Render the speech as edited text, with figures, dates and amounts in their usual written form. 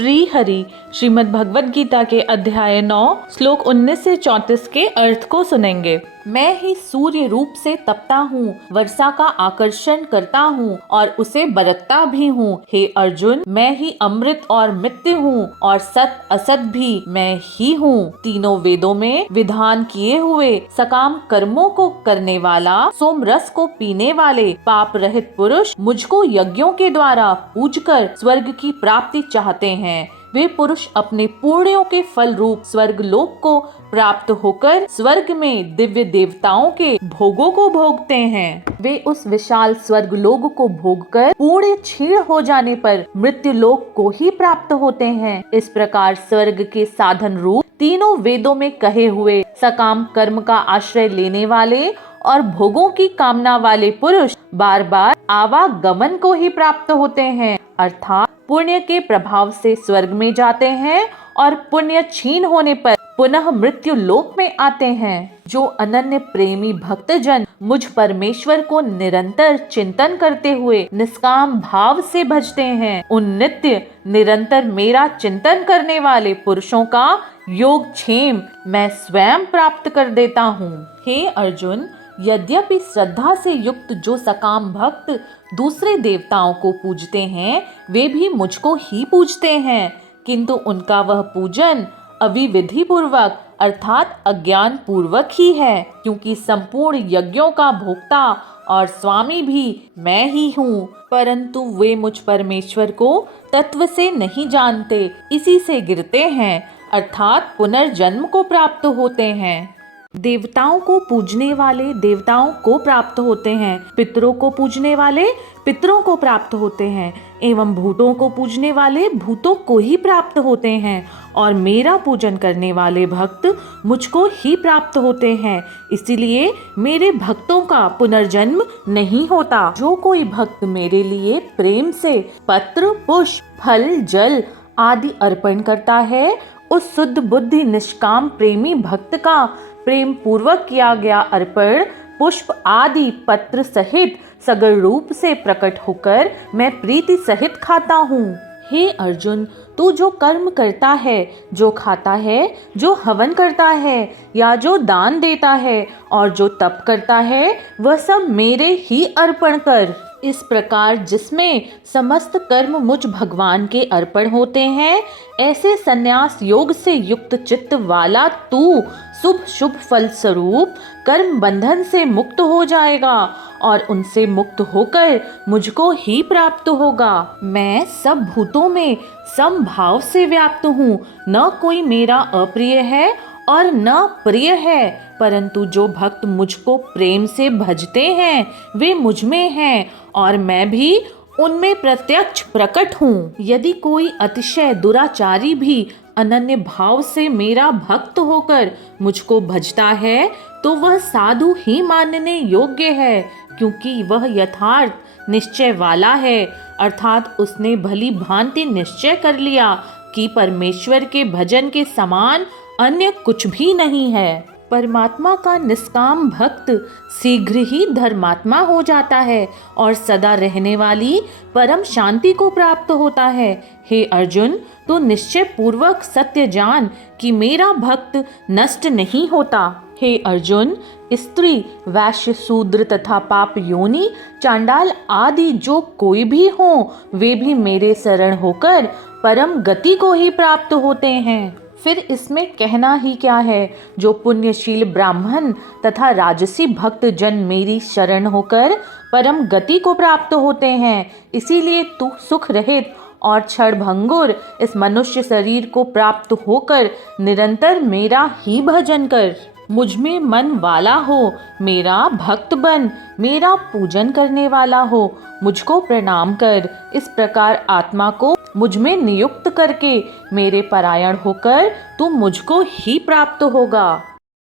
श्री हरि श्रीमद् भगवद गीता के अध्याय 9 श्लोक 19 से 34 के अर्थ को सुनेंगे। मैं ही सूर्य रूप से तपता हूँ, वर्षा का आकर्षण करता हूँ और उसे बरतता भी हूँ। हे अर्जुन, मैं ही अमृत और मृत्यु हूँ और सत असत भी मैं ही हूँ। तीनों वेदों में विधान किए हुए सकाम कर्मों को करने वाला, सोम रस को पीने वाले पाप रहित पुरुष मुझको यज्ञों के द्वारा पूजकर स्वर्ग की प्राप्ति चाहते हैं। वे पुरुष अपने पुण्यों के फल रूप स्वर्ग लोक को प्राप्त होकर स्वर्ग में दिव्य देवताओं के भोगों को भोगते हैं। वे उस विशाल स्वर्ग लोक को भोगकर पुण्य क्षीण हो जाने पर मृत्यु लोक को ही प्राप्त होते हैं। इस प्रकार स्वर्ग के साधन रूप तीनों वेदों में कहे हुए सकाम कर्म का आश्रय लेने वाले और भोगों की कामना वाले पुरुष बार बार आवागमन को ही प्राप्त होते हैं, अर्थात पुण्य के प्रभाव से स्वर्ग में जाते हैं और पुण्य क्षीण होने पर पुनः मृत्यु लोक में आते हैं। जो अनन्य प्रेमी भक्तजन मुझ परमेश्वर को निरंतर चिंतन करते हुए निष्काम भाव से भजते हैं, उन नित्य निरंतर मेरा चिंतन करने वाले पुरुषों का योगक्षेम मैं स्वयं प्राप्त कर देता हूँ। हे अर्जुन, यद्यपि श्रद्धा से युक्त जो सकाम भक्त दूसरे देवताओं को पूजते हैं, वे भी मुझको ही पूजते हैं, किंतु उनका वह पूजन अविविधि पूर्वक अर्थात अज्ञान पूर्वक ही है, क्योंकि संपूर्ण यज्ञों का भोक्ता और स्वामी भी मैं ही हूँ। परंतु वे मुझ परमेश्वर को तत्व से नहीं जानते, इसी से गिरते हैं, अर्थात पुनर्जन्म को प्राप्त होते हैं। देवताओं को पूजने वाले देवताओं को प्राप्त होते हैं, पितरों को पूजने वाले पितरों को प्राप्त होते हैं, एवं भूतों को पूजने वाले भूतों को ही प्राप्त होते हैं, और मेरा पूजन करने वाले भक्त मुझको ही प्राप्त होते हैं। इसीलिए मेरे भक्तों का पुनर्जन्म नहीं होता। जो कोई भक्त मेरे लिए प्रेम से पत्र, पुष्प, फल, जल आदि अर्पण करता है, उस शुद्ध बुद्धि निष्काम प्रेमी भक्त का प्रेम पूर्वक किया गया अर्पण पुष्प आदि पत्र सहित सगल रूप से प्रकट होकर मैं प्रीति सहित खाता हूँ। हे अर्जुन, तू जो कर्म करता है, जो खाता है, जो हवन करता है या जो दान देता है और जो तप करता है, वह सब मेरे ही अर्पण कर। इस प्रकार जिसमें समस्त कर्म मुझ भगवान के अर्पण होते हैं, ऐसे संन्यास योग से युक्त चित्त वाला तू शुभ शुभ फल स्वरूप कर्म बंधन से मुक्त हो जाएगा और उनसे मुक्त होकर मुझको ही प्राप्त होगा। मैं सब भूतों में समभाव से व्याप्त हूँ, न कोई मेरा अप्रिय है और न प्रिय है, परंतु जो भक्त मुझको प्रेम से भजते हैं वे मुझ में हैं और मैं भी उनमें प्रत्यक्ष प्रकट हूँ। यदि कोई अतिशय दुराचारी भी अनन्य भाव से मेरा भक्त होकर मुझको भजता है, तो वह साधु ही मानने योग्य है, क्योंकि वह यथार्थ निश्चय वाला है, अर्थात उसने भली भांति निश्चय कर लिया कि परमेश्वर के भजन के समान अन्य कुछ भी नहीं है। परमात्मा का निष्काम भक्त शीघ्र ही धर्मात्मा हो जाता है और सदा रहने वाली परम शांति को प्राप्त होता है। हे अर्जुन, तो निश्चय पूर्वक सत्य जान कि मेरा भक्त नष्ट नहीं होता। हे अर्जुन, स्त्री, वैश्य, शूद्र तथा पाप योनि, चांडाल आदि जो कोई भी हो, वे भी मेरे शरण होकर परम गति को ही प्राप्त होते हैं। फिर इसमें कहना ही क्या है, जो पुण्यशील ब्राह्मण तथा राजसी भक्त जन मेरी शरण होकर परम गति को प्राप्त होते हैं। इसीलिए तू सुख रहित और क्षण भंगुर इस मनुष्य शरीर को प्राप्त होकर निरंतर मेरा ही भजन कर। मुझ में मन वाला हो, मेरा भक्त बन, मेरा पूजन करने वाला हो, मुझको प्रणाम कर। इस प्रकार आत्मा को मुझ में नियुक्त करके मेरे परायण होकर तू मुझको ही प्राप्त होगा।